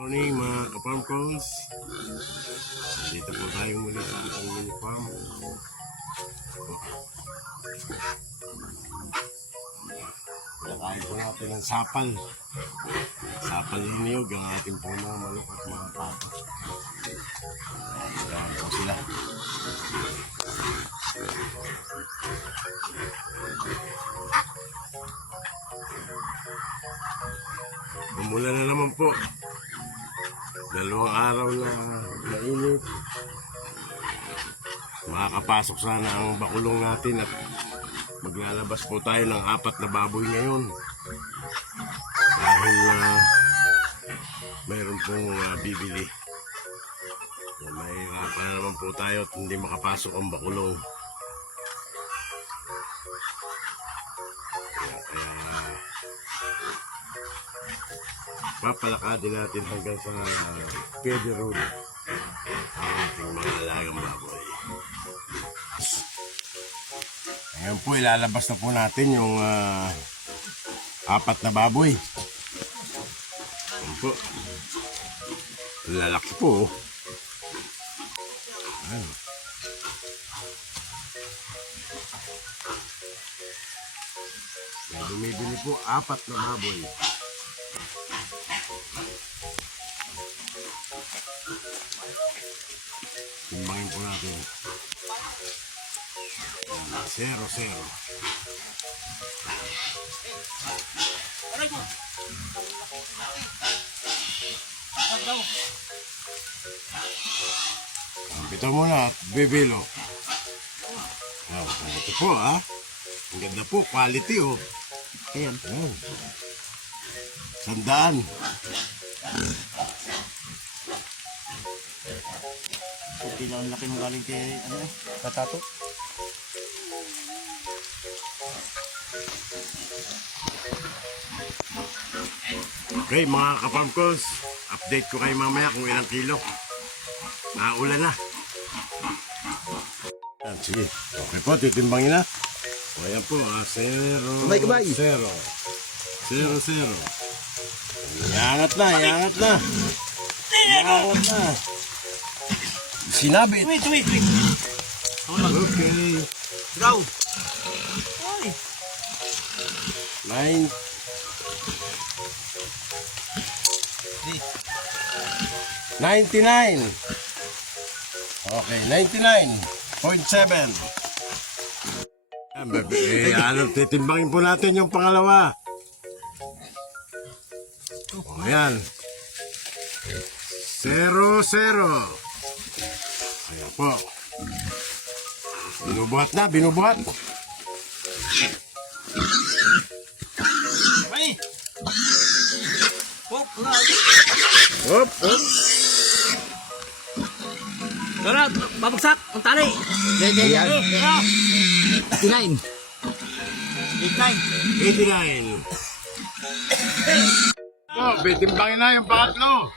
Morning mga ka-farm calls. Dito po tayo muli sa ating mini farm. Nakain po natin ng sapal. Sapal ng niyog ang ating po mga manok at mga pata. Ayan po sila. Umulan na naman po. Dalawang araw na mainit. Makakapasok sana ang bakulong natin at maglalabas po tayo ng 4 na baboy ngayon. Dahil mayroon pong bibili. Mahirapan na naman po tayo at hindi makapasok ang bakulong. Papalakadin natin hanggang sa Pede Road ang ating mga alagang baboy. Ngayon po ilalabas na po natin yung 4 na baboy. Ngayon po lalaki po. Ayan. Bumibili po 4 na baboy. Timbangin po natin. 0-0. Pito muna at bibilo. Ito po ha. Ang ganda po. Quality oh. Ayan. 100. Okay lang, laki mo galing kay Katato. Okay mga ka-farm calls, update ko kayo mamaya kung ilang kilo. Naulan na. Yan, sige. Okay po, titimbangin na. O ayan po, 0-0. 0-0. Iangat na, iangat na. Iangat na. Sinabit. Wait. Okay. Go. 9. 99. Okay, 99.7. Titimbangin po natin yung pangalawa. O, yan. 0-0. Ayan po. Binubuhat na, binubuhat. Ay! Hop! Hop, hop. Tara, babagsak ang tali. 89. 89. Oh, bitimbangin na yung pangatlo.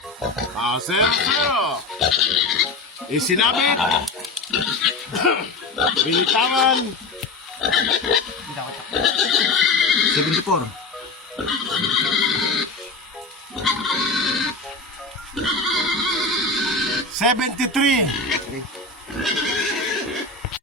0-0. Isinabit. Binitawan. 74. 73.